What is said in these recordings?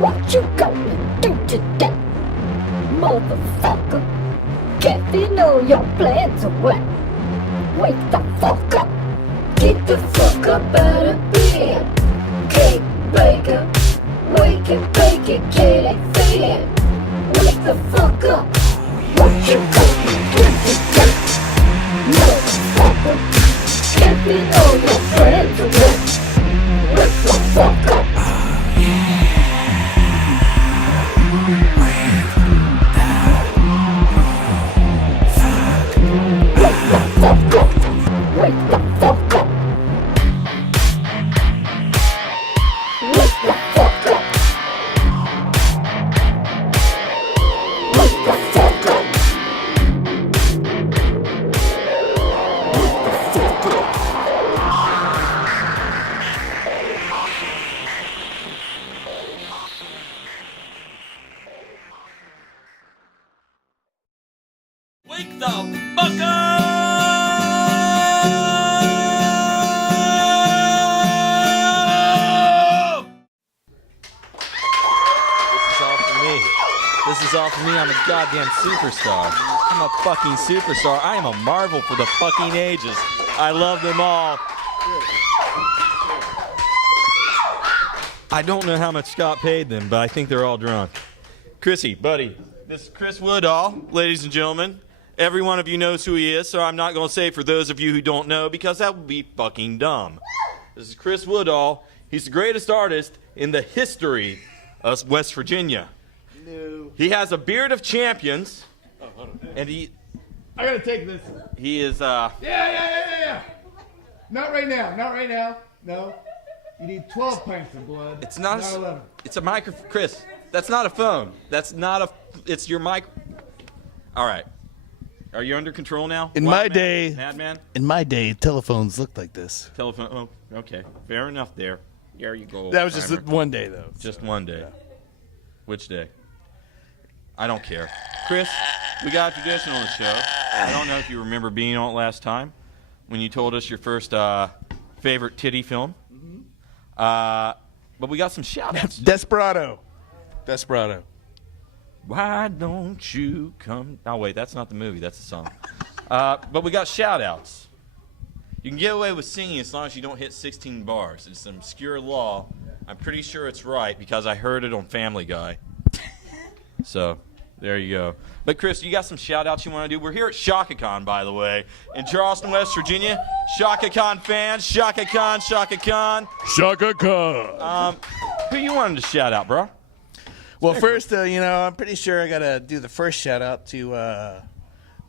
What you gonna do today, motherfucker? Giving all your plans away. Wake the fuck up. Get the fuck up out of bed. Cake baker. Wake it, bake it, get it fed. Wake the fuck up. What you gonna do today, motherfucker? Giving all your plans away. Wake the fuck up. Fuck up. Wake the fuck up. Wake the fuck up. Wake the fuck up. Wake the fuck up. Wake the fuck up! This is all for me. I'm a goddamn superstar. I'm a fucking superstar. I am a marvel for the fucking ages. I love them all. I don't know how much Scott paid them, but I think they're all drunk. Chrissy, buddy, this is Chris Woodall, ladies and gentlemen. Every one of you knows who he is, so I'm not going to say for those of you who don't know, because that would be fucking dumb. This is Chris Woodall. He's the greatest artist in the history of West Virginia. No. He has a beard of champions, and I gotta take this. he is, Yeah. Not right now. No. You need 12 pints of blood. it's not, 11. it's a microphone. Chris, that's not a phone. That's not a, it's your mic. All right. Are you under control now? In Wild my man? day, Madman? in my day, telephones looked like this. Telephone, oh, okay. Fair enough there. There you go. That was just Timer. one day, though. Just one day. Which day? I don't care. Chris, we got a tradition on the show. I don't know if you remember being on it last time when you told us your first favorite titty film. But we got some shout-outs. Desperado. Why don't you come? Oh, wait, that's not the movie. That's the song. But we got shout-outs. You can get away with singing as long as you don't hit 16 bars. It's an obscure law. I'm pretty sure it's right because I heard it on Family Guy. So, there you go. But, Chris, you got some shout-outs you want to do? We're here at ShockaCon, by the way, in Charleston, West Virginia. ShockaCon fans, ShockaCon. ShockaCon. Who you wanted to shout out, bro? Well, first, I'm pretty sure I gotta do the first shout out to a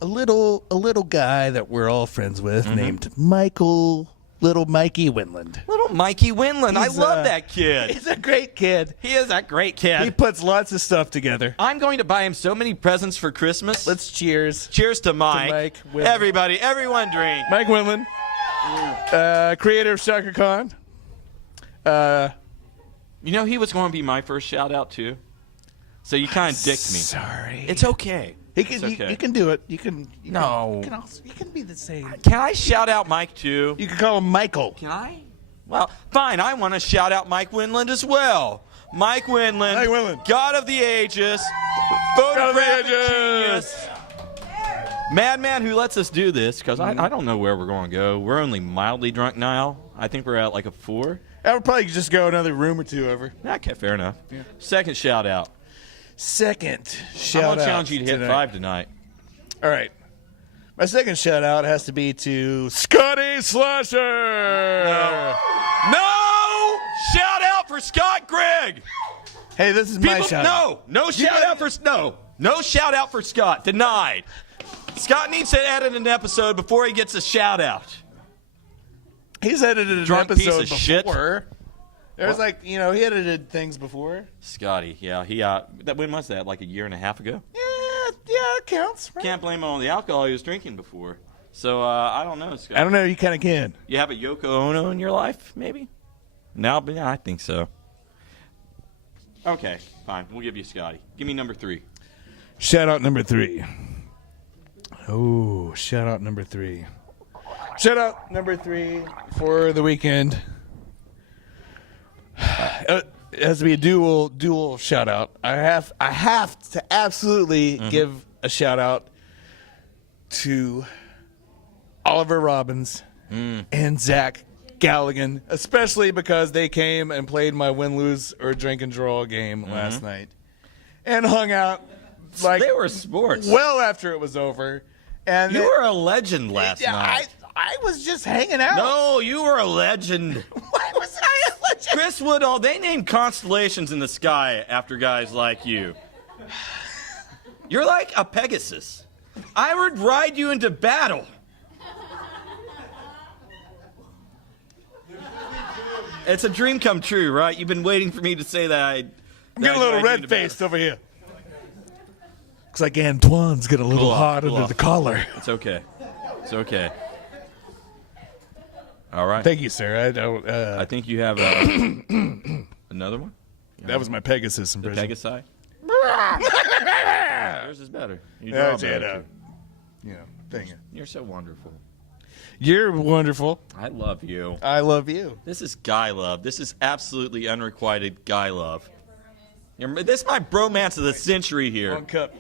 little guy that we're all friends with named Little Mikey Winland. Little Mikey Winland. I love that kid. He's a great kid. He is a great kid. He puts lots of stuff together. I'm going to buy him so many presents for Christmas. Let's cheers. Cheers to Mike. Mike Winland. Everybody, everyone drink. Mike Winland, creator of ShockaCon. You know, he was going to be my first shout out, too. So you kind of dicked me. Sorry. It's okay. It's okay. You can do it. You can be the same. Can I shout out Mike, too? You can call him Michael. Can I? Well, fine. I want to shout out Mike Winland as well. Mike Winland. God of the Ages. Photographic genius. Madman who lets us do this, because I don't know where we're going to go. We're only mildly drunk now. I think we're at like a 4. I would probably just go another room or two over. Okay, fair enough. Yeah. Second shout out. I'm going to challenge you to hit 5 tonight. All right. My second shout out has to be to Scotty Slasher. No! Shout out for Scott Gregg. Hey, this is my shout out. No shout out for No shout out for Scott. Denied. Scott needs to edit an episode before he gets a shout out. He's edited an Drunk episode piece of before. Shit. There's he edited things before. Scotty, yeah, when was that? Like a year and a half ago? Yeah, it counts. Right? Can't blame him on the alcohol he was drinking before. So I don't know, Scott. I don't know. You kind of can. You have a Yoko Ono in your life, maybe? No, but yeah, I think so. Okay, fine. We'll give you Scotty. Give me number 3. Shout out number 3. Oh, shout out number 3. Shout out number 3 for the weekend. it has to be a dual shout out. I have to absolutely give a shout out to Oliver Robbins and Zach Galligan, especially because they came and played my win, lose, or drink and draw game last night and hung out like They were sports. well after it was over. And You were a legend last night. I was just hanging out. No, you were a legend. Why was I a legend? Chris Woodall, they named constellations in the sky after guys like you. You're like a Pegasus. I would ride you into battle. It's a dream come true, right? You've been waiting for me to say that. I'm getting a little red-faced over here. Looks like Antoine's getting a little hot under the collar. It's okay. It's okay. All right. Thank you, sir. I think you have another one? That was my Pegasus impression. Pegasi? Yours is better. You Yeah, draw better, too. thank you. You're so wonderful. You're wonderful. I love you. I love you. This is guy love. This is absolutely unrequited guy love. This is my bromance of the century here. One cup.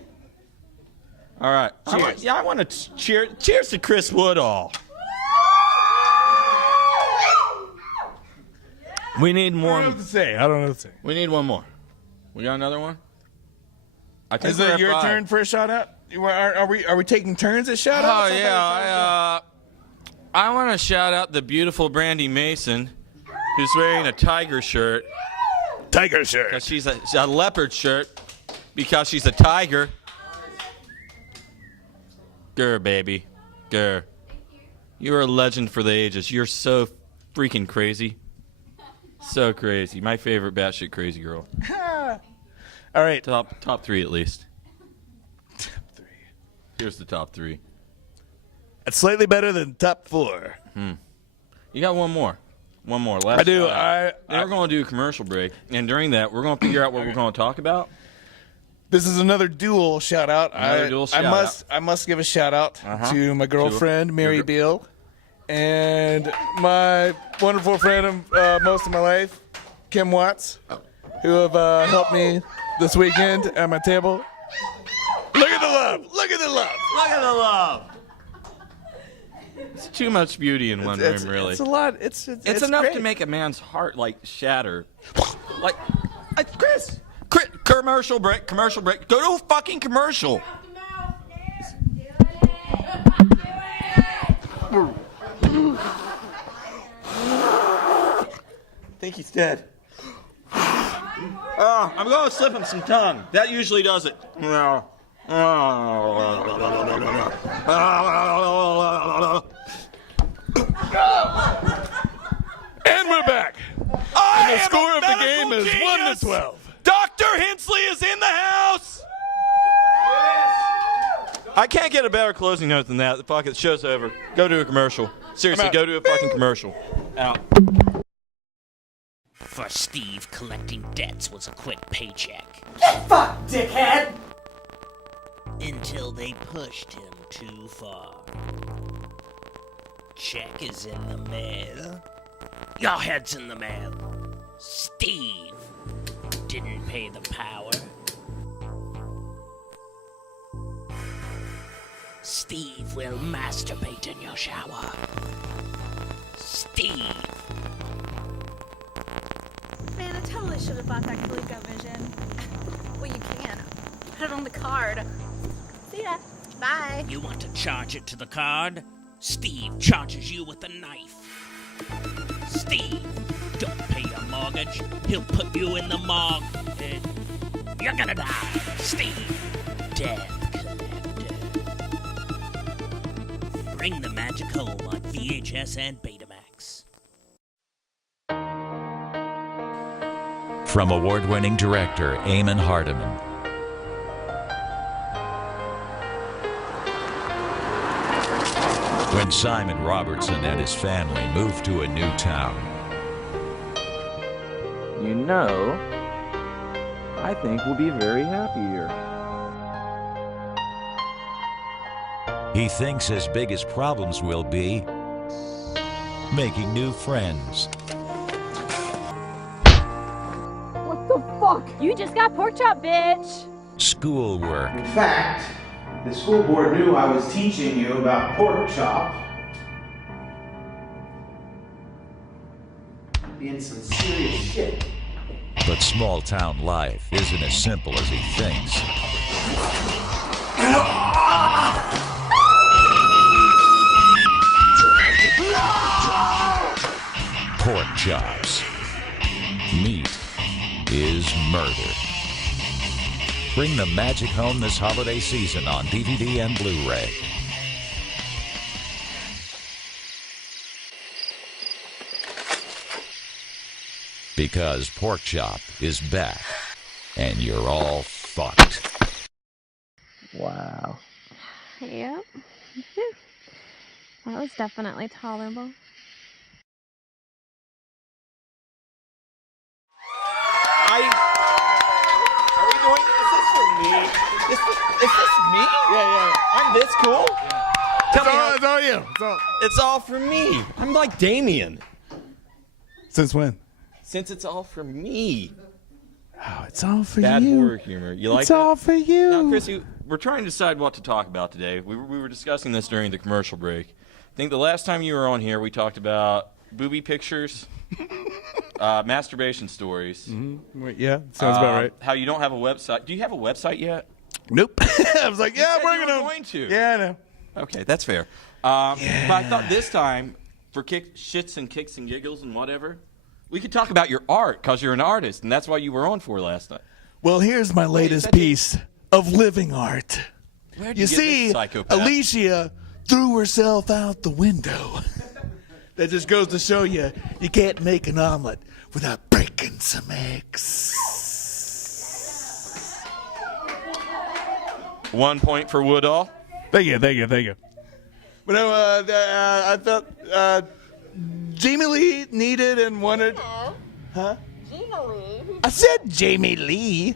All right. Cheers. I want to cheers to Chris Woodall. We need I more. don't know what to say. I don't know what to say. We need one more. We got another one? I think Is we're it at your 5. turn for a shout out? Are we taking turns at shout outs? Oh, yeah. I want to shout out the beautiful Brandy Mason, who's wearing a tiger shirt. Tiger shirt. Because she's a leopard shirt. Because she's a tiger. Grr, baby. Grr. You're a legend for the ages. You're so freaking crazy. So crazy. My favorite batshit crazy girl. All right. Top 3 at least. Here's the top 3. It's slightly better than top 4. You got one more. One more. Last I do. Then we're going to do a commercial break. And during that, we're going to figure out what we're going to talk about. This is another dual shout out. I must give a shout out to my girlfriend, Mary Beal, and my wonderful friend of most of my life, Kim Watts, who have helped me this weekend at my table. Look at the love. Look at the love. Look at the love. It's too much beauty in one room, really. It's a lot. It's enough great. to make a man's heart, like, shatter. Like, Chris, commercial break. Go to a fucking commercial. I think he's dead. I'm going to slip him some tongue. That usually does it. And we're back. And the score of the game is 1-12. Dr. Hensley is in the house. I can't get a better closing note than that. The fucking show's over. Go to a commercial. Seriously, go to a fucking commercial. Out. For Steve, collecting debts was a quick paycheck. Get fucked, dickhead! Until they pushed him too far. Check is in the mail. Your head's in the mail. Steve didn't pay the power. Steve will masturbate in your shower. Steve. Man, I totally should have bought that ColecoVision. Well, you can. Put it on the card. See ya. Bye. You want to charge it to the card? Steve charges you with a knife. Steve, don't pay your mortgage. He'll put you in the morgue. You're gonna die. Steve, death collector. Bring the magic home on VHS and Betamax. From award-winning director Eamon Hardiman. When Simon Robertson and his family moved to a new town, You know, I think we'll be very happy here. he thinks his biggest problems will be making new friends. talk. You just got pork chop, bitch. Schoolwork. In fact, the school board knew I was teaching you about pork chop. Being some serious shit. But small town life isn't as simple as he thinks. Pork chops. Meat is murder. Bring the magic home this holiday season on DVD and Blu-ray. Because Pork Chop is back, and you're all fucked. Wow. Yep. That was definitely tolerable. Are we going? Is this for me? Is this me? Yeah. I'm this cool? Tell me It's all you. It's all for me. I'm like Damien. Since when? Since it's all for me. Oh, it's all for Bad you. horror humor. You like it's that? all for you. Now, Chrissy, we're trying to decide what to talk about today. We were discussing this during the commercial break. I think the last time you were on here, we talked about booby pictures, masturbation stories. Mm-hmm. Yeah, sounds about right. How you don't have a website. Do you have a website yet? Nope. I was like, yeah, I'm working on. Going to. Yeah, I know. Okay, that's fair. But I thought this time, for shits and kicks and giggles and whatever, we could talk about your art because you're an artist, and that's why you were on for last night. Well, here's my latest piece of living art. Where'd You you get this see, psychopath? Alicia threw herself out the window. That just goes to show you can't make an omelet without breaking some eggs. 1 point for Woodall. Thank you. But no, I felt Jamie Lee needed and wanted. Huh? Jamie Lee. I said Jamie Lee.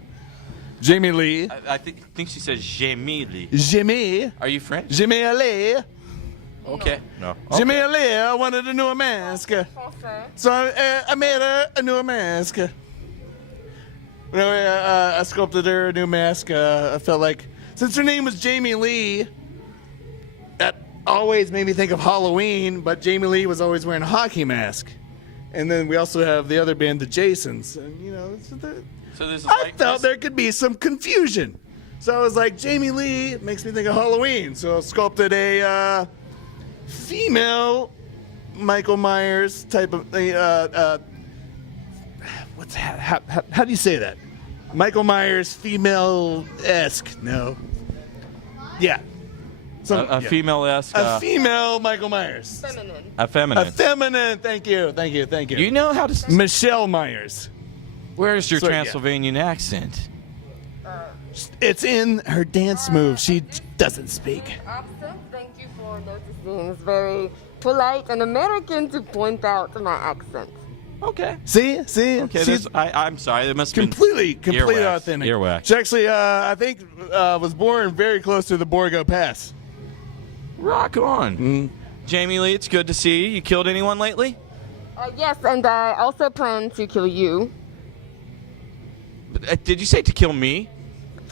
Jamie Lee. I think she says Jamie Lee. Jimmy. Are you French? Jimmy Lee. Okay. No. Okay. Jimmy Lee. I wanted a new mask. So I made her a new mask. Anyway, I sculpted her a new mask. I felt like, since her name was Jamie Lee, that always made me think of Halloween, but Jamie Lee was always wearing a hockey mask. And then we also have the other band, the Jasons. And, So this is I felt there could be some confusion. So I was like, Jamie Lee makes me think of Halloween. So I sculpted a female Michael Myers type of what's that? How do you say that? Michael Myers female-esque. No. Yeah. A female-esque. A female Michael Myers. Feminine. A feminine. A feminine. Thank you. You know how to. Michelle Myers. Where's your So, yeah. Transylvanian accent? It's in her dance move. She doesn't speak. Accent, thank you for noticing. It's very polite and American to point out my accent. Okay. See? Okay, I'm sorry. It must have completely been earwax. authentic. Earwax. She actually, I think, was born very close to the Borgo Pass. Rock on. Jamie Lee, it's good to see you. You killed anyone lately? Yes, and I also plan to kill you. Did you say to kill me?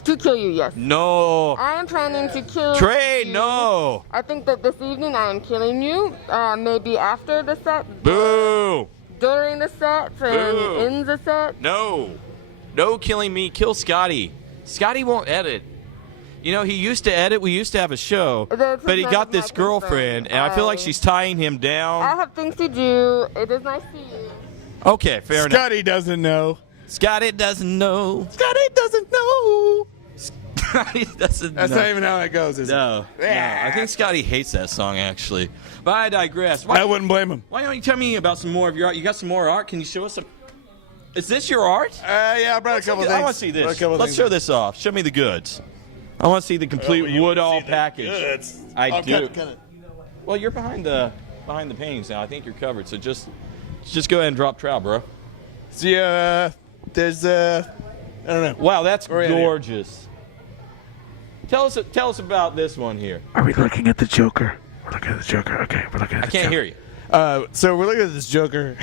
To kill you, yes. No. I am planning to kill Trey, you. no. I think that this evening I am killing you. Maybe after the set. Boo. During the set and Boo. in the set. No killing me. Kill Scotty. Scotty won't edit. You know, he used to edit. We used to have a show, but he got this girlfriend, and I feel like she's tying him down. I have things to do. It is nice to you. Okay, fair enough. Scotty doesn't know. Scotty doesn't know. Scotty doesn't know. Scotty doesn't That's know. not even how it goes, is it? No. I think Scotty hates that song, actually. But I digress. I wouldn't blame him. Why don't you tell me about some more of your art? You got some more art? Can you show us some? Is this your art? Yeah, I brought a couple things. I want to see this. Let's show this off. Show me the goods. I want to see the complete Woodall package. I do. Cut it. Well, you're behind the paintings now. I think you're covered. So just go ahead and drop trowel, bro. See, there's I don't know. Wow, that's gorgeous. Tell us about this one here. Are we looking at the Joker? We're looking at the Joker. Okay, we're looking at the Joker. I can't hear you. So we're looking at this Joker.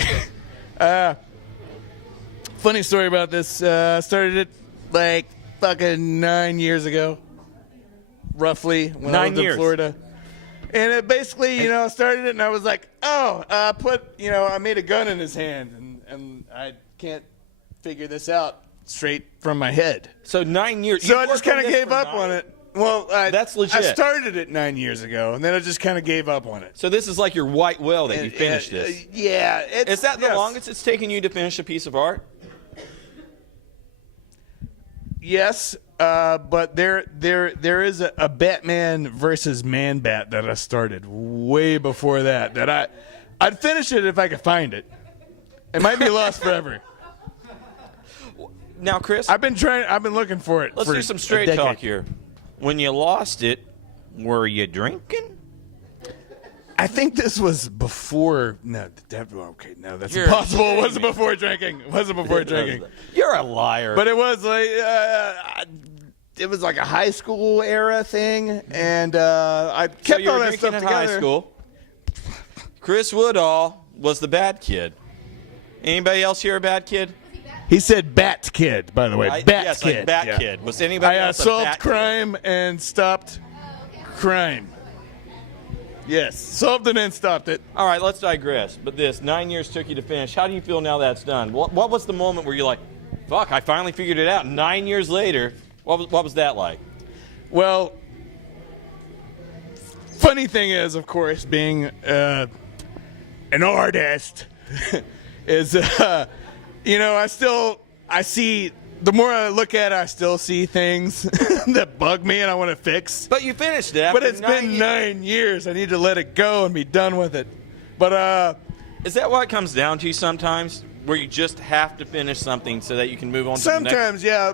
funny story about this. Started it like fucking 9 years ago, roughly, when I was in Florida. And it basically, started it, and I was like, I made a gun in his hand, and I can't figure this out straight from my head. So 9 years. So I just kind of gave up on it. Well, that's legit. I started it 9 years ago, and then I just kind of gave up on it. So this is like your white whale that you finished this. Yeah. Is that the longest it's taken you to finish a piece of art? Yes, but there is a Batman versus Man-Bat that I started way before that. I'd finish it if I could find it. It might be lost forever. Now, Chris, I've been looking for it. Let's for do some straight a decade. talk here. When you lost it, were you drinking? I think this was before. No, okay, no, that's You're impossible. It kidding wasn't me. before drinking. It wasn't before drinking. You're a liar. But it was like it was like a high school era thing, and I kept all that stuff in together. high school. Chris Woodall was the bad kid. Anybody else here a bad kid? He said Bat Kid, by the way. Bat Kid. Like Bat Kid. Was anybody I else a solved Bat crime and stopped crime. Yes, solved it and stopped it. All right, let's digress. But 9 years took you to finish. How do you feel now that's done? What was the moment where you're like, fuck, I finally figured it out? 9 years later, what was that like? Well, funny thing is, of course, being an artist, is, I see, the more I look at it, I still see things that bug me and I want to fix. But you finished it. But it's been 9 years. I need to let it go and be done with it. But is that what it comes down to sometimes? Where you just have to finish something so that you can move on to the next? Sometimes, yeah.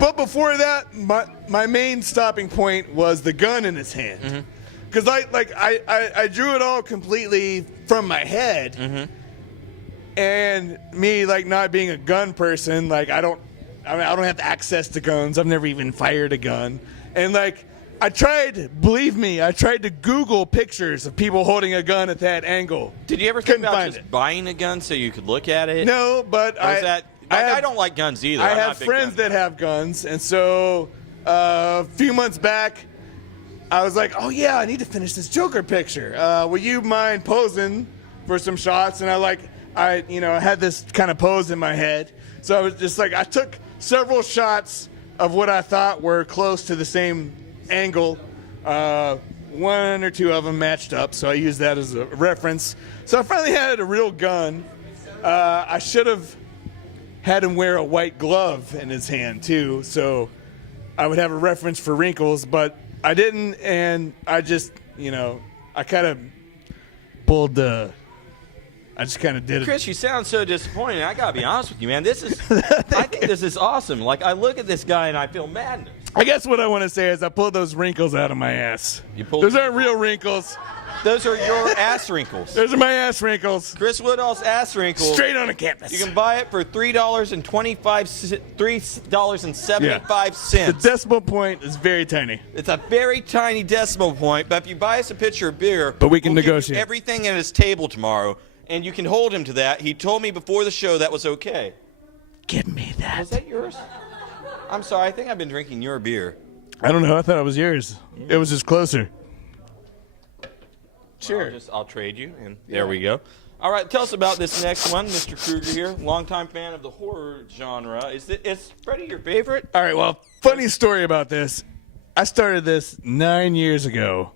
But before that, my main stopping point was the gun in his hand. Because I drew it all completely from my head. And me, not being a gun person, I don't have access to guns. I've never even fired a gun. And I tried, believe me, I tried to Google pictures of people holding a gun at that angle. Did you ever think about just buying a gun so you could look at it? No, but I don't like guns either. I have friends that have guns, and so a few months back, I was like, oh yeah, I need to finish this Joker picture. Will you mind posing for some shots? And I had this kind of pose in my head. So I was just I took several shots of what I thought were close to the same angle. One or two of them matched up, so I used that as a reference. So I finally had a real gun. I should have had him wear a white glove in his hand too, so I would have a reference for wrinkles, but I didn't, and I just, I kind of pulled the... I just kind of did it. Chris, you sound so disappointed. I gotta be honest with you, man. This is, I think this is awesome. I look at this guy and I feel madness. I guess what I want to say is I pulled those wrinkles out of my ass. Those aren't real wrinkles. Those are your ass wrinkles. Those are my ass wrinkles. Chris Woodall's ass wrinkles. Straight on the campus. You can buy it for $3.75. The decimal point is very tiny. It's a very tiny decimal point, but if you buy us a pitcher of beer, but we can we'll negotiate give you everything at his table tomorrow. And you can hold him to that. He told me before the show that was okay. Give me that. Was that yours? I'm sorry. I think I've been drinking your beer. I don't know. I thought it was yours. It was just closer. Sure. I'll trade you, and there we go. All right, tell us about this next one, Mr. Kruger here, longtime fan of the horror genre. Is Freddy your favorite? All right, well, funny story about this. I started this 9 years ago.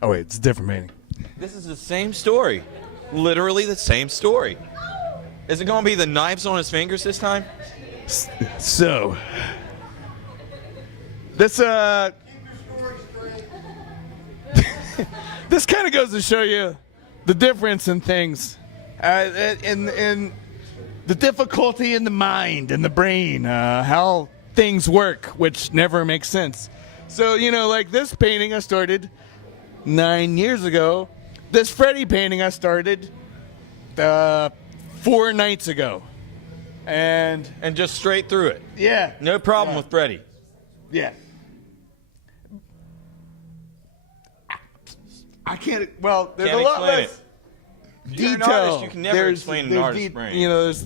Oh, wait, it's a different meaning. This is the same story. Literally the same story. Is it going to be the knives on his fingers this time? So, this this kind of goes to show you the difference in things, in the difficulty in the mind and the brain, how things work, which never makes sense. So, this painting I started 9 years ago. This Freddy painting I started 4 nights ago. And just straight through it. Yeah. No problem with Freddy. Yeah. I can't, well, there's a lot less detail. You're an artist. You can never explain an artist's brain. There's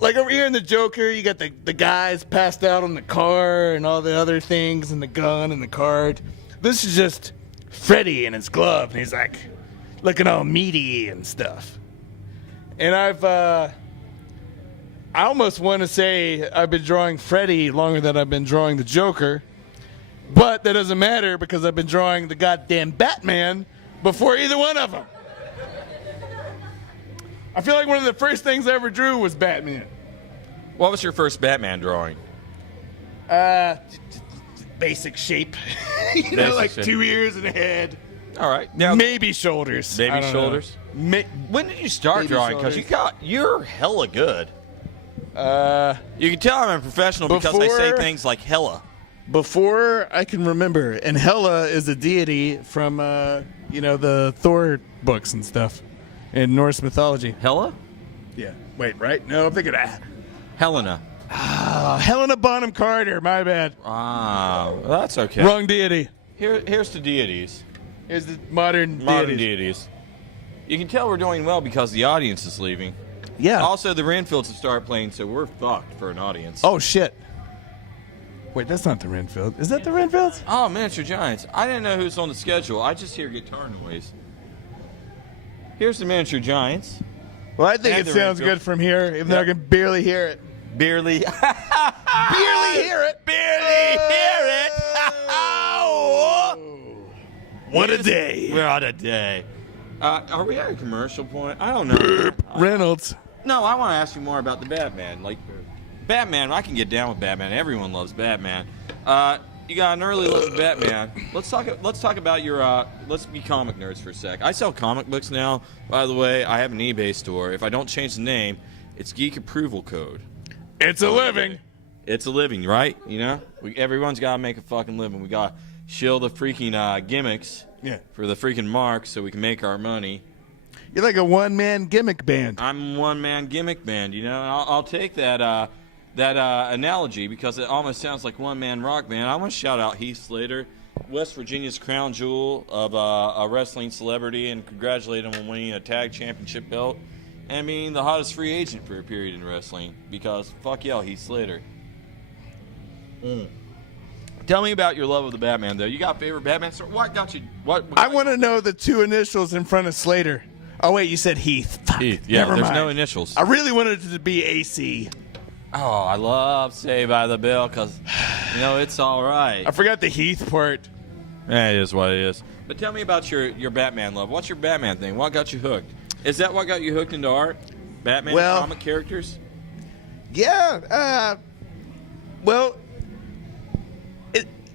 like over here in the Joker, you got the guys passed out on the car and all the other things and the gun and the card. This is just Freddy in his glove, and he's like looking all meaty and stuff. And I almost want to say I've been drawing Freddy longer than I've been drawing the Joker, but that doesn't matter because I've been drawing the goddamn Batman before either one of them. I feel like one of the first things I ever drew was Batman. What was your first Batman drawing? Basic shape. You know, like shape. 2 ears and a head. All right. Now, maybe shoulders. Maybe shoulders. When did you start drawing? Because you're hella good. You can tell I'm a professional because I say things like hella. Before I can remember, and Hela is a deity from the Thor books and stuff in Norse mythology. Hela? Yeah. Wait, right? No, I'm thinking of Helena. Helena Bonham Carter. My bad. Well, that's okay. Wrong deity. Here's the deities. Here's the modern deities. You can tell we're doing well because the audience is leaving. Yeah. Also, the Renfields have started playing, so we're fucked for an audience. Oh, shit. Wait, that's not the Renfield. Is that the Renfields? Oh, Miniature Giants. I didn't know who's on the schedule. I just hear guitar noise. Here's the Miniature Giants. Well, I think it sounds good from here, even though I can barely hear it. Barely. Barely hear it. Barely hear it. What a day. What a day. Are we at a commercial point? I don't know. Reynolds. No, I want to ask you more about the Batman. Like, Batman, I can get down with Batman. Everyone loves Batman. You got an early look at Batman. Let's talk about your. Let's be comic nerds for a sec. I sell comic books now. By the way, I have an eBay store. If I don't change the name, it's Geek Approval Code. It's a living. It's a living, right? You know, everyone's got to make a fucking living. We got to shield the freaking gimmicks. Yeah. For the freaking marks, so we can make our money. You're like a one-man gimmick band. I'm a one-man gimmick band. You know, I'll take that. That analogy because it almost sounds like one-man rock band. I want to shout out Heath Slater, West Virginia's crown jewel of a wrestling celebrity, and congratulate him on winning a tag championship belt and being the hottest free agent for a period in wrestling because fuck yeah, Heath Slater. Tell me about your love of the Batman, though. You got a favorite Batman story? What got you? What I want to know the two initials in front of Slater. Oh, wait, you said Heath. Fuck. Heath. Yeah, Never there's mind. no initials. I really wanted it to be AC. Oh, I love Saved by the Bell because, you know, it's all right. I forgot the Heath part. Yeah, it is what it is. But tell me about your Batman love. What's your Batman thing? What got you hooked? Is that what got you hooked into art? Batman comic characters? Yeah. Well,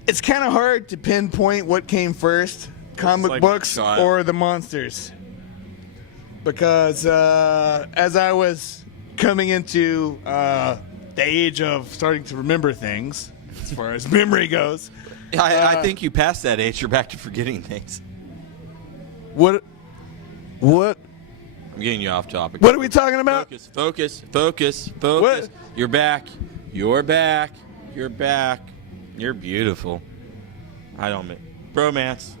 it's kind of hard to pinpoint what came first, comic like books or the monsters. Because as I was coming into the age of starting to remember things, as far as memory goes. I think you passed that age. You're back to forgetting things. What? I'm getting you off topic. What are we talking about? Focus. What? You're back. You're beautiful. I don't mean bromance.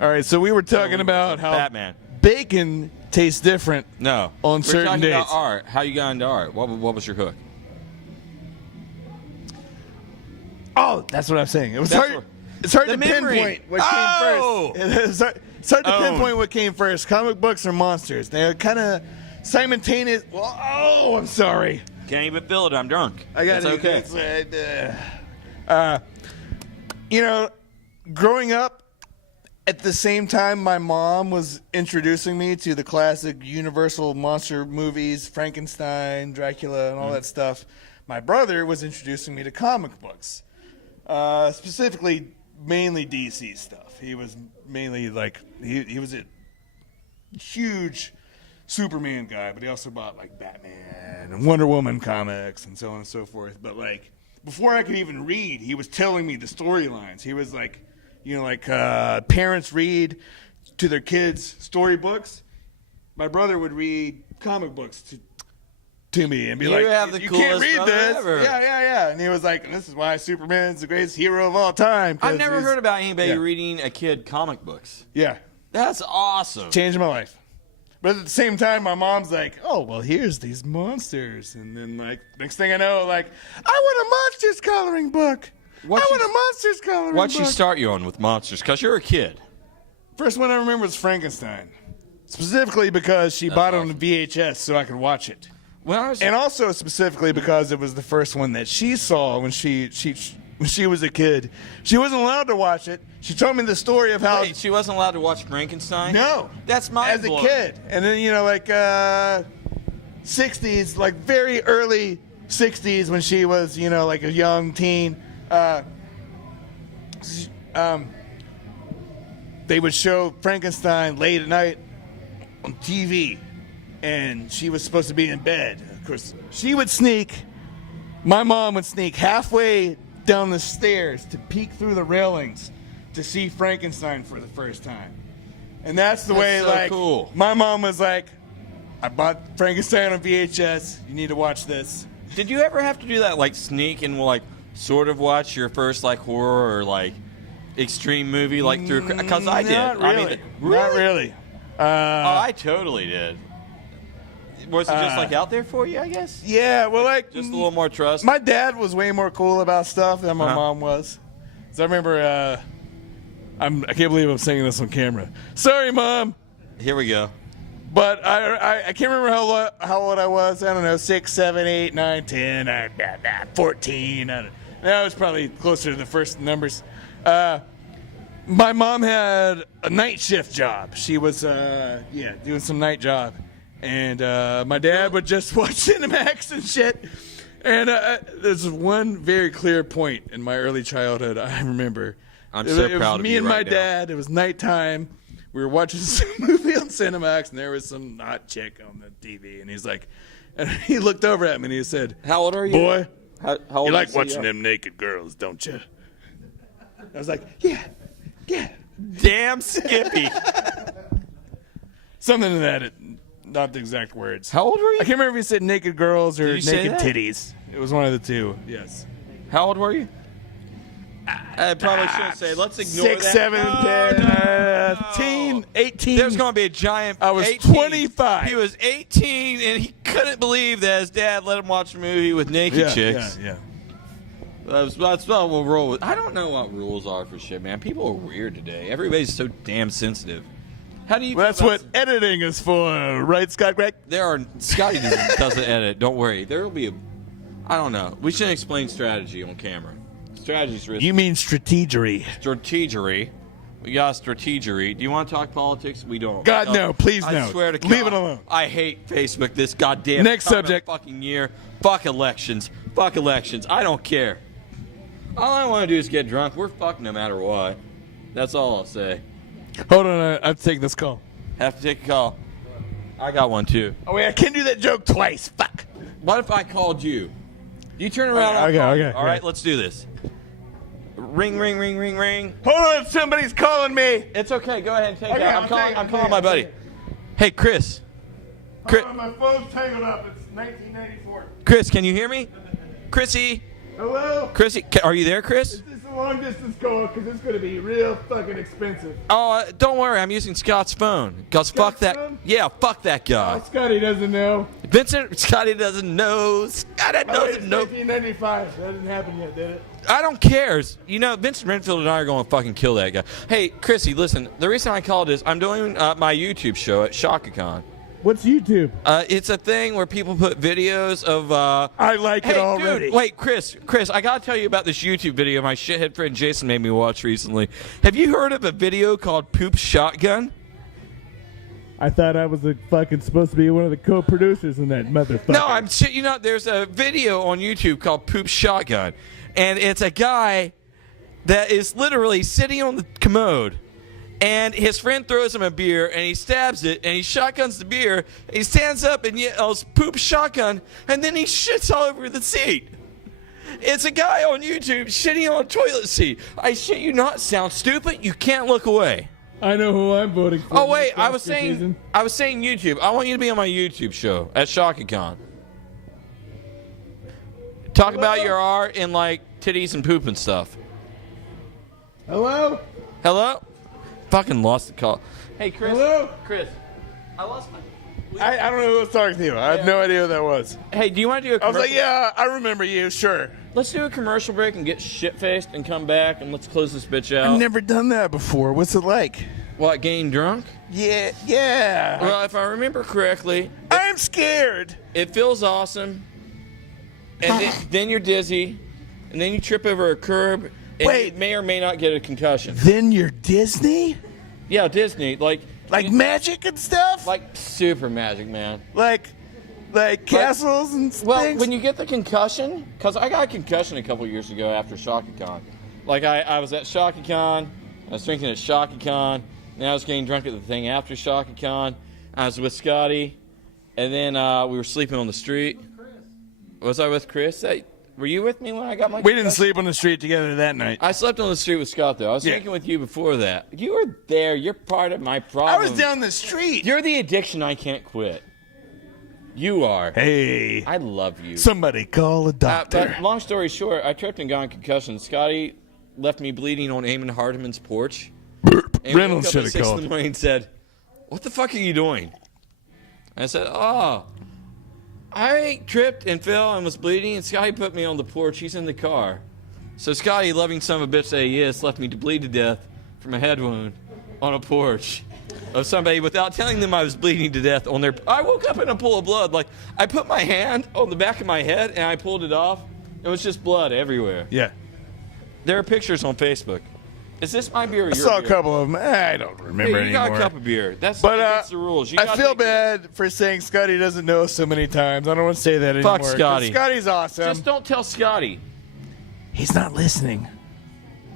All right, so we were talking about how Batman bacon tastes different. No, on certain talking days. About art. How you got into art? What was your hook? Oh, that's what I'm saying. It's hard to pinpoint what came first. It's hard to pinpoint what came first, comic books or monsters. They're kind of simultaneous. Well, I'm sorry. Can't even feel it. I'm drunk. It's okay. Growing up, at the same time my mom was introducing me to the classic Universal monster movies, Frankenstein, Dracula, and all that stuff, my brother was introducing me to comic books. Specifically, mainly DC stuff. He was mainly like, he was a huge Superman guy, but he also bought like Batman and Wonder Woman comics and so on and so forth. But like, before I could even read, he was telling me the storylines. He was like, parents read to their kids storybooks. My brother would read comic books to me and be like, you can't read this. Ever. Yeah. And he was like, this is why Superman's the greatest hero of all time. I've never heard about anybody reading a kid comic books. Yeah. That's awesome. Changed my life. But at the same time, my mom's like, oh, well, here's these monsters. And then, like, next thing I know, like, I want a monsters coloring book. I want a monsters coloring book. What'd she start you on with monsters? Because you're a kid. First one I remember was Frankenstein. Specifically because she bought it on the VHS so I could watch it. And also specifically because it was the first one that she saw when she was a kid. She wasn't allowed to watch it. She told me the story of how... Wait, she wasn't allowed to watch Frankenstein? No. That's my As a kid. And then, you know, like 60s, like very early 60s when she was, you know, like a young teen, they would show Frankenstein late at night on TV. And she was supposed to be in bed. Of course, she would sneak. My mom would sneak halfway down the stairs to peek through the railings to see Frankenstein for the first time. And that's the way, so like, cool. My mom was like, I bought Frankenstein on VHS. You need to watch this. Did you ever have to do that, like, sneak and, like, sort of watch your first, like, horror or, like, extreme movie, like, through... Because I did. Not really. I mean, Not really. I totally did. Was it just, like, out there for you, I guess? Yeah, well, like... Just a little more trust? My dad was way more cool about stuff than my mom was. So I remember... I can't believe I'm saying this on camera. Sorry, Mom. Here we go. But I can't remember how old I was. I don't know, 6, 7, 8, 9, 10, 14. I was probably closer to the first numbers. My mom had a night shift job. She was, doing some night job. And my dad would just watch Cinemax and shit. And there's one very clear point in my early childhood I remember. I'm so proud of you. It was me and my right now. dad. It was nighttime. We were watching some movie on Cinemax, and there was some hot chick on the TV. And he's like, and he looked over at me and he said, "How old are you, boy? How old you like is he? watching them naked girls, don't you?" I was like, "Yeah." Damn Skippy. Something to that. Not the exact words. How old were you? I can't remember if he said naked girls or Did you say naked that? titties. It was one of the two. Yes. How old were you? I probably shouldn't say. Let's ignore 6, that. 7, No, 10, 18. There's going to be a giant. I was 18. 25. He was 18, and he couldn't believe that his dad let him watch a movie with naked chicks. Yeah. That's what we'll roll with. I don't know what rules are for shit, man. People are weird today. Everybody's so damn sensitive. How do you? Well, that's what editing is for, right, Scott Gregg? Scotty doesn't edit. Don't worry. There will be a. I don't know. We shouldn't explain strategy on camera. Strategy's risky. You mean strategery? Strategery. We got strategery. Do you want to talk politics? We don't. God, no. Please, no. I swear to God. Leave it alone. I hate Facebook this goddamn Next subject. Fucking year. Fuck elections. Fuck elections. I don't care. All I want to do is get drunk. We're fucked no matter what. That's all I'll say. Hold on. I have to take this call. Have to take a call. I got one too. Oh, wait. I can't do that joke twice. Fuck. What if I called you? You turn around. Okay. All right, let's do this. Ring, ring, ring, ring, ring. Hold on. Somebody's calling me. It's okay. Go ahead and take Okay, that. I'm calling my buddy. it. Hey, Chris. My phone's tangled up. It's 1994. Chris, can you hear me? Chrissy. Hello? Chrissy, are you there, Chris? Is this a long distance call? Because it's going to be real fucking expensive. Oh, don't worry. I'm using Scott's phone. Because fuck that. phone? Yeah, fuck that guy. Scotty doesn't know. Scotty doesn't know. Scotty doesn't know. 1995. That didn't happen yet, did it? I don't care. You know, Vincent Renfield and I are going to fucking kill that guy. Hey, Chrissy, listen. The reason I called is I'm doing my YouTube show at ShockaCon. What's YouTube? It's a thing where people put videos of. I like it already. Dude, wait, Chris, I gotta tell you about this YouTube video my shithead friend Jason made me watch recently. Have you heard of a video called "Poop Shotgun"? I thought I was supposed to be one of the co-producers in that motherfucker. No, there's a video on YouTube called "Poop Shotgun," and it's a guy that is literally sitting on the commode. And his friend throws him a beer, and he stabs it, and he shotguns the beer, and he stands up and yells, "Poop shotgun," and then he shits all over the seat. It's a guy on YouTube shitting on a toilet seat. I shit you not. Sound stupid? You can't look away. I know who I'm voting for. Oh, wait, I was saying YouTube. I want you to be on my YouTube show at ShockaCon. Talk about your art and, like, titties and poop and stuff. Hello? Hello? Fucking lost the call. Hey, Chris. Hello? Chris. I lost my... I don't know who was talking to you. I have no idea who that was. Hey, do you want to do a I was commercial? like, yeah, I remember you, sure. Let's do a commercial break and get shit-faced and come back and let's close this bitch out. I've never done that before. What's it like? What, getting drunk? Yeah. Well, if I remember correctly... I'm scared. It feels awesome. And then you're dizzy. And then you trip over a curb. And you may or may not get a concussion. Then you're Disney? Yeah, Disney. Like magic and stuff? Like super magic, man. Like castles and things? Well, when you get the concussion, because I got a concussion a couple years ago after ShockaCon. Like, I was at ShockaCon, I was drinking at ShockaCon, and I was getting drunk at the thing after ShockaCon. I was with Scotty, and then we were sleeping on the street. Was I with Chris? Were you with me when I got my We didn't sleep on the street together that night. I slept on the street with Scott, though. I was drinking with you before that. You were there. You're part of my problem. I was down the street. You're the addiction I can't quit. You are. Hey. I love you. Somebody call a doctor. But long story short, I tripped and got a concussion. Scotty left me bleeding on Eamon Hardiman's porch. And Reynolds should have called. 6 in the morning and said, "What the fuck are you doing?" I said, "Oh, I tripped and fell and was bleeding, and Scotty put me on the porch. He's in the car." So Scotty, loving son of a bitch that he is, left me to bleed to death from a head wound on a porch of somebody without telling them I was bleeding to death on their... I woke up in a pool of blood. Like, I put my hand on the back of my head, and I pulled it off. It was just blood everywhere. Yeah. There are pictures on Facebook. Is this my beer or your beer? I saw a couple of them. I don't remember Hey, you anymore. got a cup of beer. That's the rules. I feel bad for saying Scotty doesn't know so many times. I don't want to say that anymore. Fuck Scotty. Scotty's awesome. Just don't tell Scotty. He's not listening.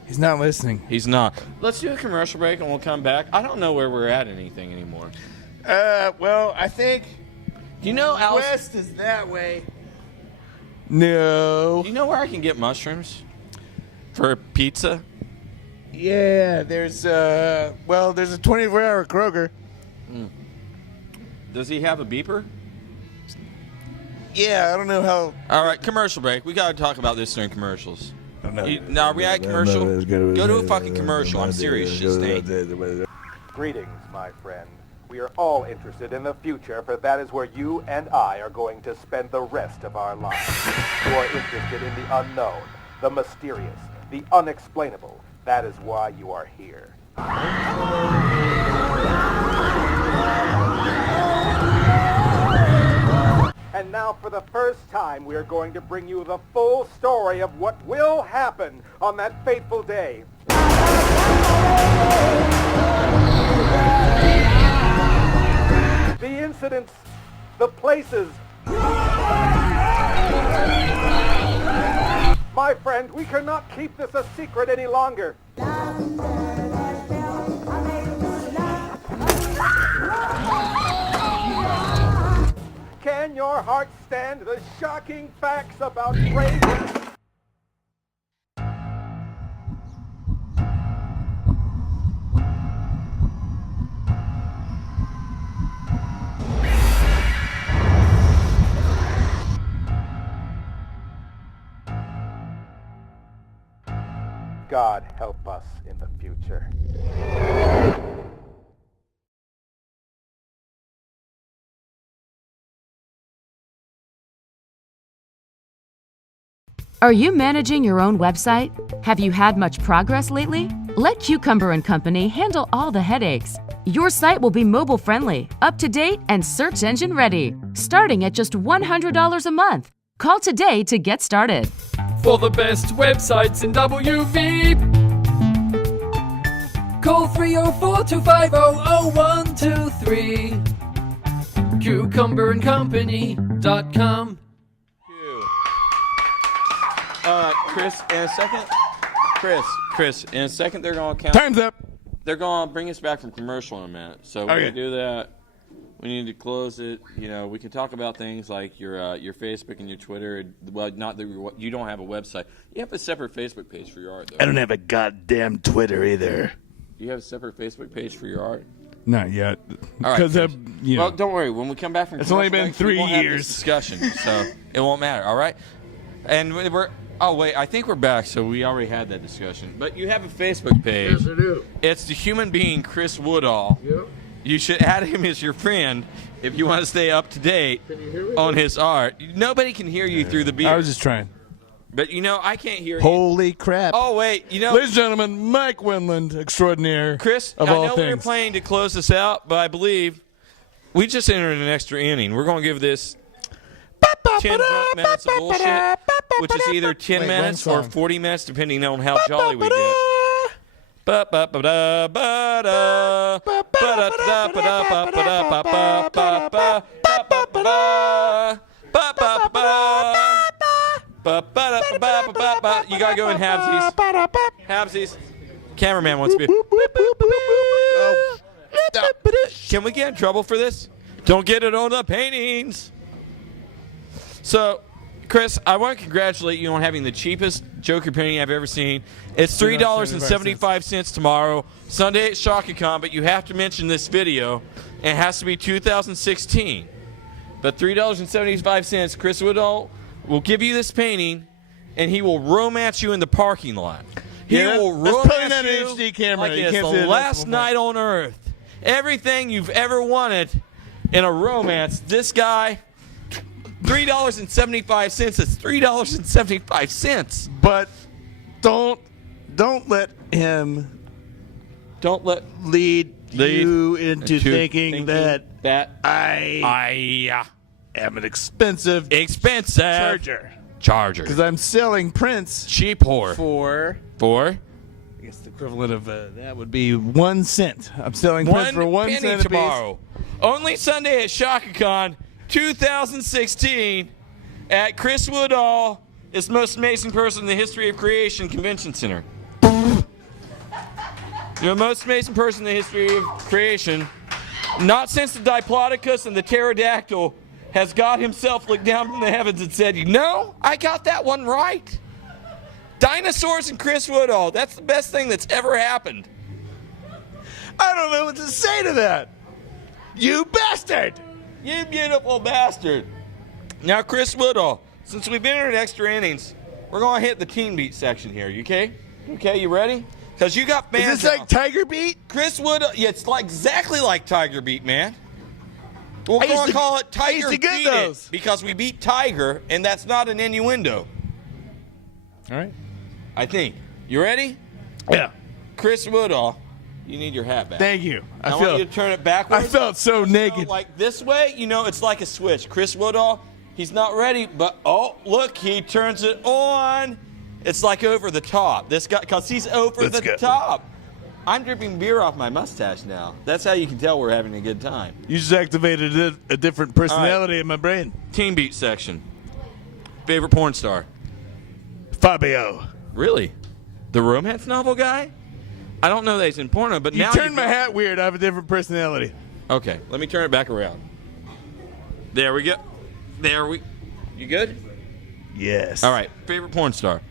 He's not listening. He's not. Let's do a commercial break and we'll come back. I don't know where we're at anything anymore. Well, I think... Do you know Alice... West is that way. No. Do you know where I can get mushrooms? For pizza? Yeah, there's a 24-hour Kroger. Does he have a beeper? Yeah, I don't know how. All right, commercial break. We got to talk about this during commercials. No. Now, are we at commercial? Go to a fucking commercial. I'm serious. Shit stink. Greetings, my friend. We are all interested in the future, for that is where you and I are going to spend the rest of our lives. You are interested in the unknown, the mysterious, the unexplainable. That is why you are here. And now, for the first time, we are going to bring you the full story of what will happen on that fateful day. The incidents, the places. My friend, we cannot keep this a secret any longer. Can your heart stand the shocking facts about Gregg? God help us in the future. Are you managing your own website? Have you had much progress lately? Let Cucumber & Company handle all the headaches. Your site will be mobile friendly, up to date, and search engine ready, starting at just $100 a month. Call today to get started. For the best websites in WV, call 304-250-0123. CucumberandCompany.com. Chris, in a second. Chris, in a second they're going to count. Time's up. They're going to bring us back from commercial in a minute. So when we do that, we need to close it. You know, we can talk about things like your Facebook and your Twitter. Well, not that you don't have a website. You have a separate Facebook page for your art, though. I don't have a goddamn Twitter either. Do you have a separate Facebook page for your art? Not yet. All right. Well, don't worry. When we come back from it's only been 3 we won't have years. this discussion, so it won't matter. All right. And we're. Oh, wait, I think we're back, so we already had that discussion. But you have a Facebook page. Yes, I do. It's the human being Chris Woodall. Yep. You should add him as your friend if you want to stay up to date on his art. Nobody can hear you through the beer. I was just trying. But, I can't hear you. Holy crap. Oh, wait. Ladies and gentlemen, Mike Winland, extraordinaire. Chris, of I all know things. we were playing to close this out, but I believe we just entered an extra inning. We're going to give this 10 drunk minutes of bullshit, which is either 10 minutes or 40 minutes, depending on how jolly we get. You gotta go in halvesies. Halvesies. Cameraman wants to be. Can we get in trouble for this? Don't get it on the paintings. So, Chris, I want to congratulate you on having the cheapest Joker painting I've ever seen. It's $3.75 tomorrow, Sunday at ShockaCon, but you have to mention this video, and it has to be 2016. But $3.75, Chris Woodall will give you this painting, and he will romance you in the parking lot. He will romance you HD camera. like it's the last night on Earth. Everything you've ever wanted in a romance, this guy, $3.75. It's $3.75. But don't let him lead you into thinking that I am an expensive charger. Because I'm selling prints cheap whore for I guess the equivalent of that would be 1 cent. I'm selling prints for 1 penny cent tomorrow. Only Sunday at ShockaCon 2016 at Chris Woodall, is the most amazing person in the history of creation convention center. You're the most amazing person in the history of creation. Not since the Diplodocus and the pterodactyl has God himself looked down from the heavens and said, I got that one right. Dinosaurs and Chris Woodall. That's the best thing that's ever happened. I don't know what to say to that. You bastard! You beautiful bastard. Now, Chris Woodall, since we've been in extra innings, we're going to hit the teen beat section here. You okay? Okay, you ready? Because you got fans. Is this like Tiger Beat? Chris Woodall, yeah, it's exactly like Tiger Beat, man. We're going to call it Tiger Beat It because we beat Tiger, and that's not an innuendo. All right. I think. You ready? Yeah. Chris Woodall, you need your hat back. Thank you. I want you to turn it backwards. I felt so naked. Like this way, it's like a switch. Chris Woodall, he's not ready, but look, he turns it on. It's like over the top. This guy, because he's over the top. I'm dripping beer off my mustache now. That's how you can tell we're having a good time. You just activated a different personality in my brain. Teen beat section. Favorite porn star? Fabio. Really? The romance novel guy? I don't know that he's in porno, but now you turned my hat weird. I have a different personality. Okay, let me turn it back around. There we go. You good? Yes. All right. Favorite porn star?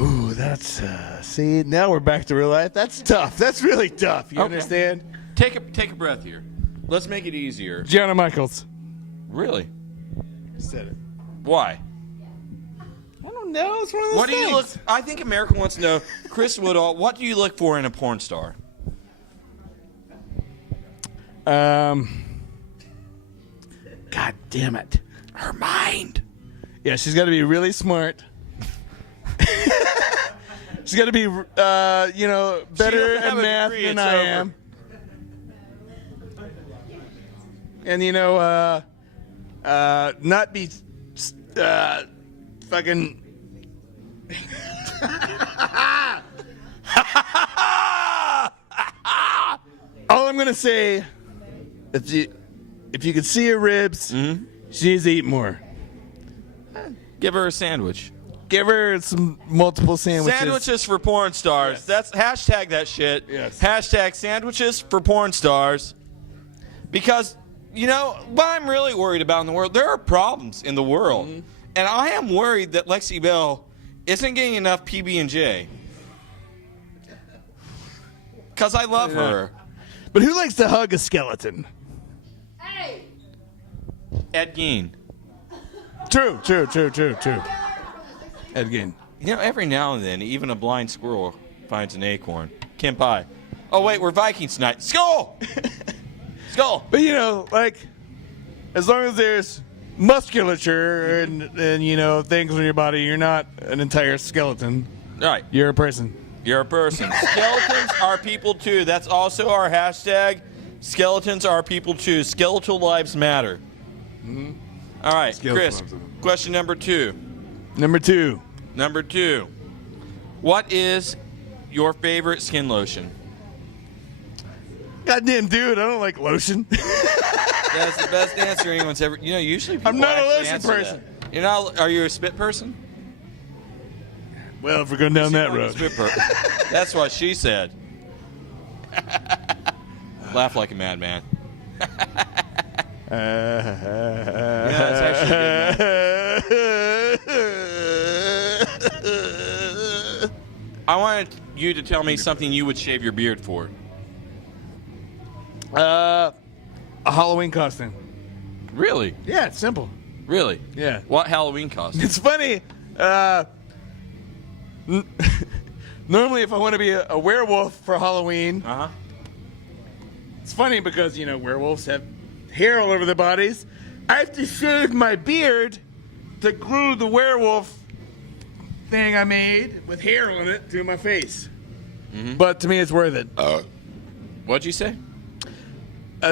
Ooh, that's see, now we're back to real life. That's tough. That's really tough. You understand? Take a breath here. Let's make it easier. Gianna Michaels. Really? Said it. Why? I don't know. It's one of those What do you look? things. I think America wants to know, Chris Woodall. What do you look for in a porn star? God damn it. Her mind. Yeah, she's got to be really smart. She's got to be, better at math than I am. And, not be fucking... All I'm going to say, if you could see her ribs, she needs to eat more. Give her a sandwich. Give her some multiple sandwiches. Sandwiches for porn stars. Yes. That's hashtag that shit. Yes. Hashtag sandwiches for porn stars. Because, what I'm really worried about in the world, there are problems in the world. Mm-hmm. And I am worried that Lexi Bell isn't getting enough PB&J. Because I love her. But who likes to hug a skeleton? Hey! Ed Gein. True. Ed Gein. Every now and then, even a blind squirrel finds an acorn. Kim Pie. Oh, wait, we're Vikings tonight. Skull! Skull! But, like, as long as there's musculature and things on your body, you're not an entire skeleton. Right. You're a person. You're a person. Skeletons are people, too. That's also our hashtag. Skeletons are people, too. Skeletal lives matter. Mm-hmm. All right, Skeletal Chris, lives. question number 2. Number 2. What is your favorite skin lotion? Goddamn, dude, I don't like lotion. That's the best answer anyone's ever. Usually people I'm not a actually lotion answer person. that. You're not. Are you a spit person? Well, if we're going down that road. That's what she said. Laugh like a madman. That's actually good. I wanted you to tell me something you would shave your beard for. A Halloween costume. Really? Yeah, it's simple. Really? Yeah. What Halloween costume? It's funny. Normally, if I want to be a werewolf for Halloween, it's funny because, werewolves have hair all over their bodies. I have to shave my beard to glue the werewolf thing I made with hair on it to my face. Mm-hmm. But to me, it's worth it. What'd you say?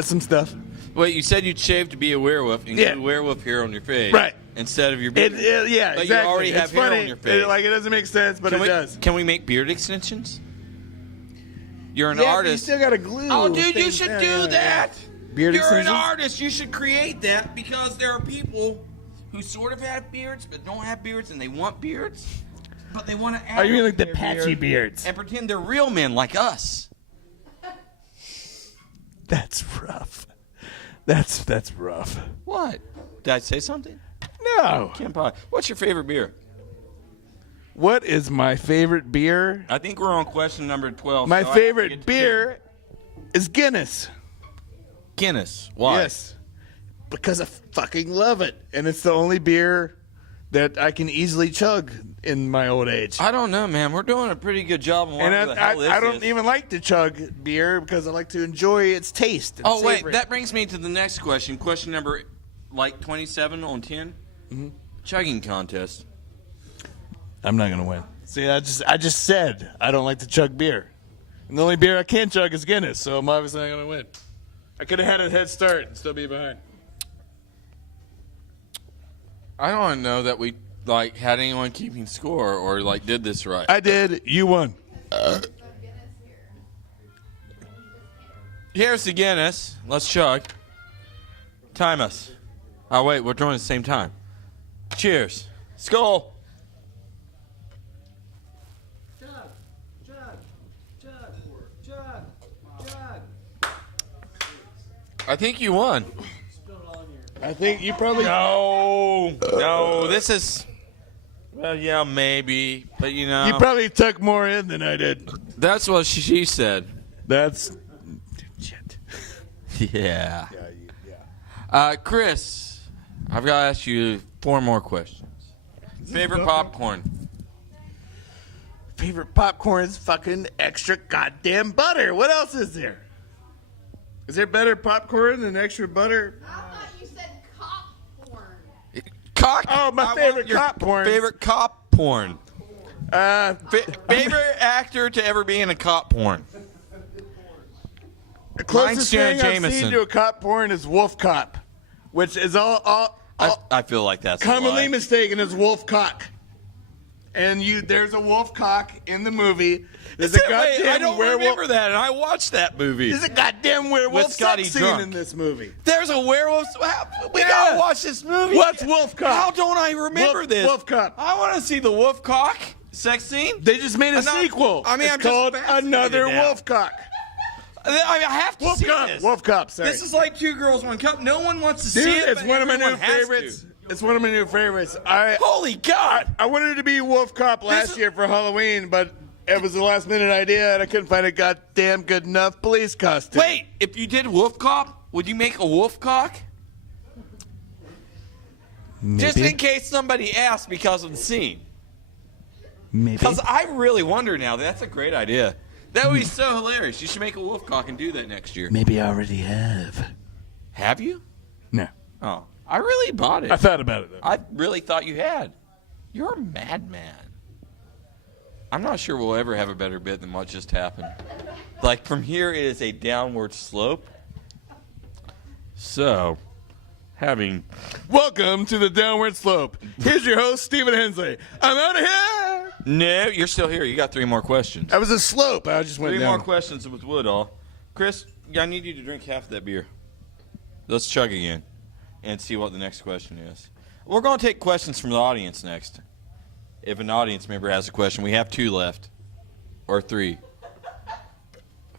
Some stuff. Wait, you said you'd shave to be a werewolf and get werewolf hair on your face. Right. Instead of your beard. Yeah, but exactly. you already have it's hair funny. on your face. It doesn't make sense, but it does. Can we make beard extensions? You're an But you artist. still got to glue. Oh, dude, you things should down. do that. Beard You're extensions? an artist. You should create that because there are people who sort of have beards but don't have beards and they want beards, but they want to add. Oh, you mean like the their patchy beard beards? and pretend they're real men like us. That's rough. That's rough. What? Did I say something? No. Can't buy. What's your favorite beer? What is my favorite beer? I think we're on question number 12. My so I have to favorite get to beer is Guinness. Guinness. Why? Yes. Because I fucking love it. And it's the only beer that I can easily chug in my old age. I don't know, man. We're doing a pretty good job on And what the hell this I don't is. even like to chug beer because I like to enjoy its taste. And Oh, wait. savor it. That brings me to the next question. Question number, 27 on 10. Mm-hmm. Chugging contest. I'm not gonna win. See, I just said I don't like to chug beer, and the only beer I can chug is Guinness. So I'm obviously not gonna win. I could have had a head start and still be behind. I don't know that we had anyone keeping score or did this right. I did. You won. Here's the Guinness. Let's chug. Time us. Oh wait, we're doing it at the same time. Cheers. Skull. I think you won. I think you probably. No, this is. Well, yeah, maybe, but You probably took more in than I did. That's what she said. That's. Shit. Yeah. Chris, I've got to ask you 4 more questions. Favorite popcorn? Favorite popcorn is fucking extra goddamn butter. What else is there? Is there better popcorn than extra butter? I thought you said cop porn. Cock? Oh, my favorite cop porn. Favorite cop porn? Favorite actor to ever be in a cop porn? The closest Janet thing I've Jameson. seen to a cop porn is Wolf Cop, which is all I feel like that's a commonly lie. mistaken as wolf cock. And there's a wolf cock in the movie. There's Wait, a goddamn I don't werewolf. remember that, and I watched that movie. There's a goddamn werewolf With Scotty sex scene drunk. in this movie. There's a werewolf. We gotta watch this movie. What's wolf cock? How don't I remember this? Wolf cock. I want to see the wolf cock sex scene. They just made a sequel. I mean, it's I'm called just fascinated Another now. Wolf Cock. I have to Wolf see Cop. this. Wolf Cop. Sorry. This is like Two Girls, One Cup. No one wants to Dude, see it. it's but one of my new everyone has favorites. to. It's one of my new favorites. Holy God! I wanted to be Wolf Cop last year for Halloween, but it was a last minute idea, and I couldn't find a goddamn good enough police costume. Wait, if you did Wolf Cop, would you make a wolf cock? Maybe. Just in case somebody asked because of the scene. Maybe. Because I really wonder now. That's a great idea. That would be so hilarious. You should make a wolf cock and do that next year. Maybe I already have. Have you? No. Oh, I really bought it. I thought about it, though. I really thought you had. You're a madman. I'm not sure we'll ever have a better bit than what just happened. Like, from here, it is a downward slope. So, Welcome to the downward slope. Here's your host, Stephen Hensley. I'm out of here. No, you're still here. You got 3 more questions. That was a slope. I just went 3 down. more questions with Woodall. Chris, I need you to drink half of that beer. Let's chug again and see what the next question is. We're going to take questions from the audience next. If an audience member has a question, we have 2 left. Or 3.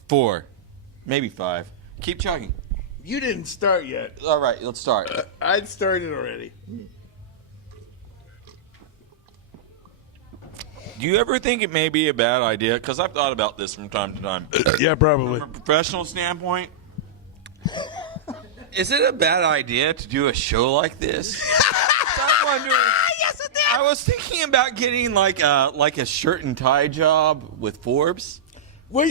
4. Maybe 5. Keep chugging. You didn't start yet. All right, let's start. I'd started already. Do you ever think it may be a bad idea? Because I've thought about this from time to time. Yeah, probably. From a professional standpoint, is it a bad idea to do a show like this? I'm wondering. Yes, it did. I was thinking about getting like a shirt and tie job with Forbes. Well,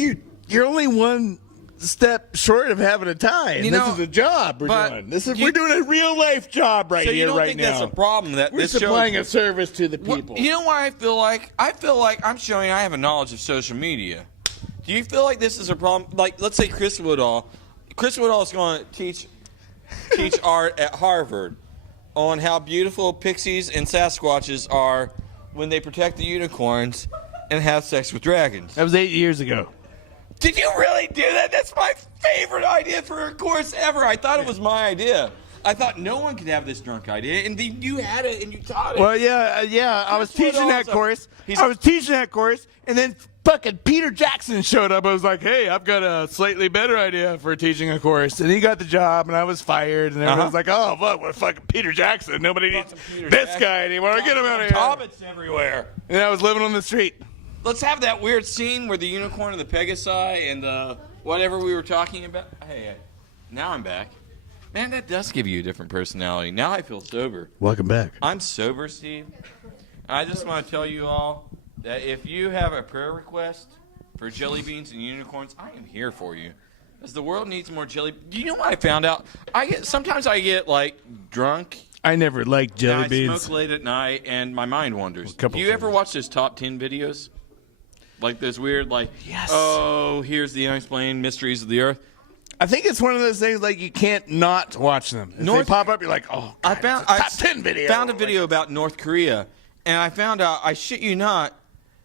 you're only one step short of having a tie. And this is a job we're doing. We're doing a real life job right here, right now. So you don't think that's a problem that we're supplying a service to the people? You know why I feel like? I feel like I'm showing I have a knowledge of social media. Do you feel like this is a problem? Like, let's say Chris Woodall. Chris Woodall is going to teach art at Harvard on how beautiful pixies and Sasquatches are when they protect the unicorns and have sex with dragons. That was 8 years ago. Did you really do that? That's my favorite idea for a course ever. I thought it was my idea. I thought no one could have this drunk idea, and then you had it and you taught it. Well, yeah. I was teaching that course. And then fucking Peter Jackson showed up. I was like, hey, I've got a slightly better idea for teaching a course. And he got the job, and I was fired. And everyone was like, oh, what fucking Peter Jackson? Nobody needs this guy anymore. Get him out of here. Hobbits everywhere. And I was living on the street. Let's have that weird scene where the unicorn and the Pegasi and the whatever we were talking about. Hey, now I'm back. Man, that does give you a different personality. Now I feel sober. Welcome back. I'm sober, Steve. I just want to tell you all that if you have a prayer request for jelly beans and unicorns, I am here for you. Because the world needs more jelly. Do you know what I found out? Sometimes I get like drunk. I never liked jelly beans. I smoke late at night and my mind wanders. Do you ever watch those top 10 videos? Like those weird, here's the unexplained mysteries of the earth. I think it's one of those things like you can't not watch them. If they pop up, you're like, oh, God, top 10 video. I found a video about North Korea, and I found out, I shit you not,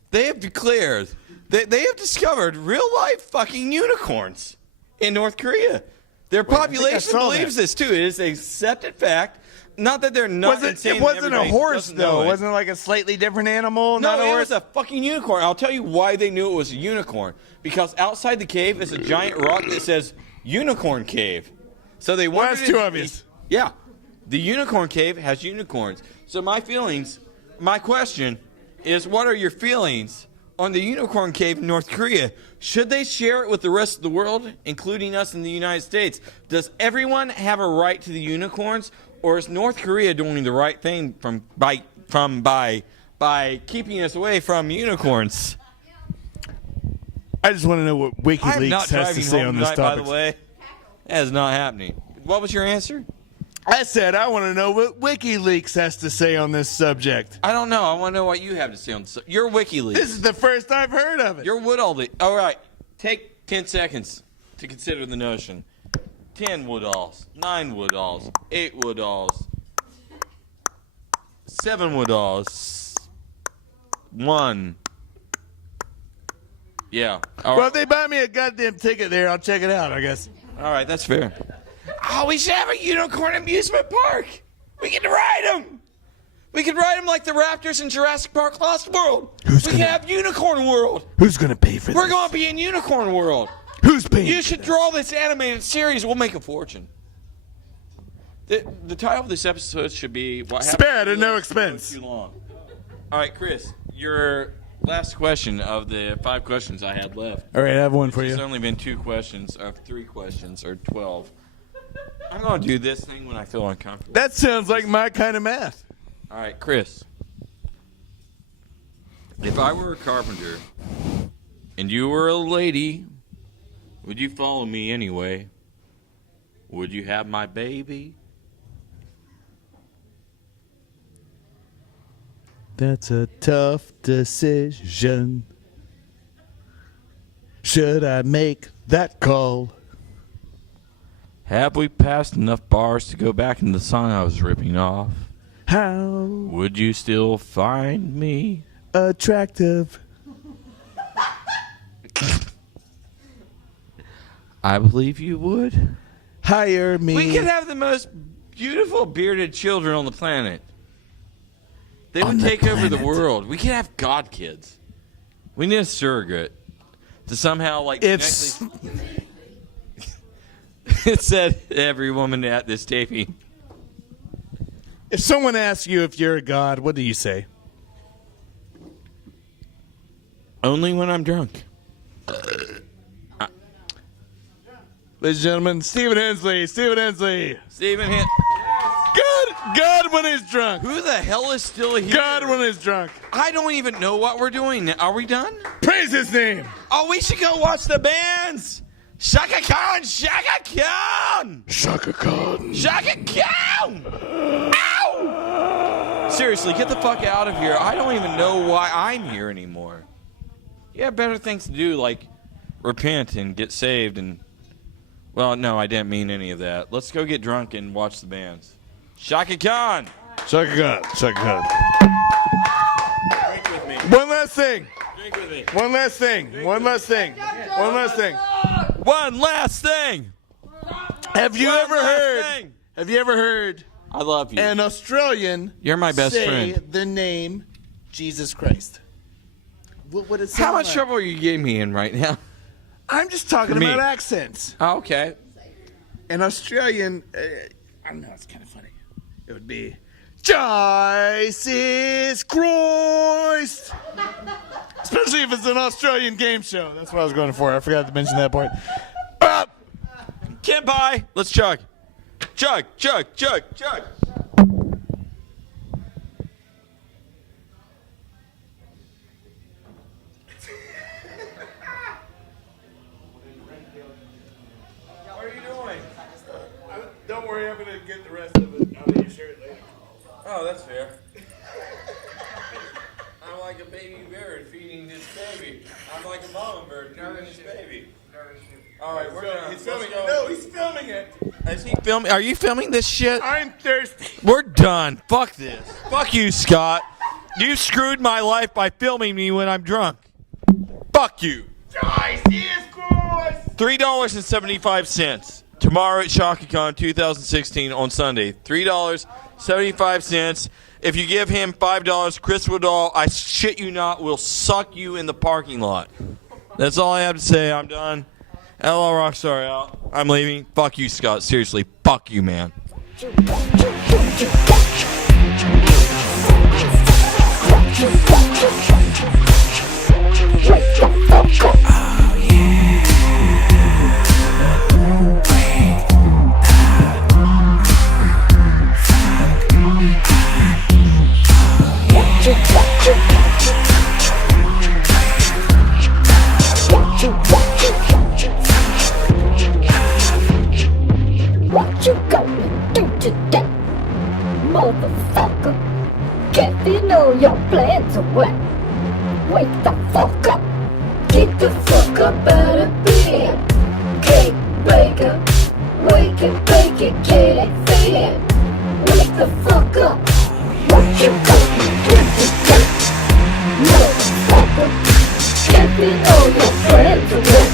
they have declared, they have discovered real-life fucking unicorns in North Korea. Their population believes this, too. It is a accepted fact. Not that they're not insane. It wasn't a horse, though. It wasn't like a slightly different animal. No, it was a fucking unicorn. I'll tell you why they knew it was a unicorn. Because outside the cave is a giant rock that says Unicorn Cave. So they wanted that's too obvious. Yeah. The Unicorn Cave has unicorns. So my question is, what are your feelings on the Unicorn Cave in North Korea? Should they share it with the rest of the world, including us in the United States? Does everyone have a right to the unicorns? Or is North Korea doing the right thing by keeping us away from unicorns? I just want to know what WikiLeaks has to say on this topic. By the way, that is not happening. What was your answer? I said I want to know what WikiLeaks has to say on this subject. I don't know. I want to know what you have to say on this. You're WikiLeaks. This is the first I've heard of it. You're Woodall. All right. Take 10 seconds to consider the notion. 10 Woodalls, 9 Woodalls, 8 Woodalls, 7 Woodalls, 1. Yeah. Well, if they buy me a goddamn ticket there, I'll check it out, I guess. All right, that's fair. Oh, we should have a unicorn amusement park. We can ride them. We could ride them like the raptors in Jurassic Park Lost World. We can have Unicorn World. Who's going to pay for this? We're going to be in Unicorn World. Who's paying? You should draw this animated series. We'll make a fortune. The title of this episode should be "What Happened Spared at No Expense." Too long. All right, Chris, your last question of the 5 questions I had left. All right, I have one for you. There's only been 2 questions of 3 questions or 12. I'm going to do this thing when I feel uncomfortable. That sounds like my kind of math. All right, Chris. If I were a carpenter and you were a lady, would you follow me anyway? Would you have my baby? That's a tough decision. Should I make that call? Have we passed enough bars to go back into the song I was ripping off? How would you still find me attractive? I believe you would. Hire me. We could have the most beautiful bearded children on the planet. They would take over the world. We could have god kids. We need a surrogate to somehow like. If it said every woman at this taping. If someone asks you if you're a god, what do you say? Only when I'm drunk. Ladies and gentlemen, Stephen Hensley. Stephen Hensley. God when he's drunk. Who the hell is still here? God when he's drunk. I don't even know what we're doing. Are we done? Praise his name. Oh, we should go watch the bands. ShockaCon! ShockaCon! ShockaCon! ShockaCon! Ow! Seriously, get the fuck out of here. I don't even know why I'm here anymore. You have better things to do, like repent and get saved and... Well, no, I didn't mean any of that. Let's go get drunk and watch the bands. ShockaCon! ShockaCon! ShockaCon! Drink with me. One last thing. Drink with me. One last thing. One last thing. One last thing. One last thing. Have you ever heard? Have you ever heard? I love you. An Australian. You're my best say friend. the name Jesus Christ. What would it sound How much like? trouble are you getting me in right now? I'm just talking For me. about accents. Oh, okay. An Australian. I don't know. It's kind of funny. It would be Jesus Christ. Especially if it's an Australian game show. That's what I was going for. I forgot to mention that part. Can't buy. Let's chug. Chug, chug, chug, chug. What are you doing? Don't worry, I'm going to get the rest of it out of your shirt later. Oh, that's fair. I'm like a baby bird feeding this baby. I'm like a mama bird feeding this baby. All right, we're done. He's filming it. No, he's filming it. Is he filming? Are you filming this shit? I'm thirsty. We're done. Fuck this. Fuck you, Scott. You screwed my life by filming me when I'm drunk. Fuck you. Jesus Christ. $3.75. Tomorrow at ShockaCon 2016 on Sunday. $3.75. If you give him $5, Chris Woodall, I shit you not, will suck you in the parking lot. That's all I have to say. I'm done. LL Rockstar out. I'm leaving. Fuck you, Scott. Seriously, fuck you, man. What you gonna do today, motherfucker? Getting all your plans away. Wake the fuck up. Get the fuck up out of bed. Cake baker, wake it, bake it, get it fed. Wake the fuck up. What you gonna do today, motherfucker? Getting all your plans away.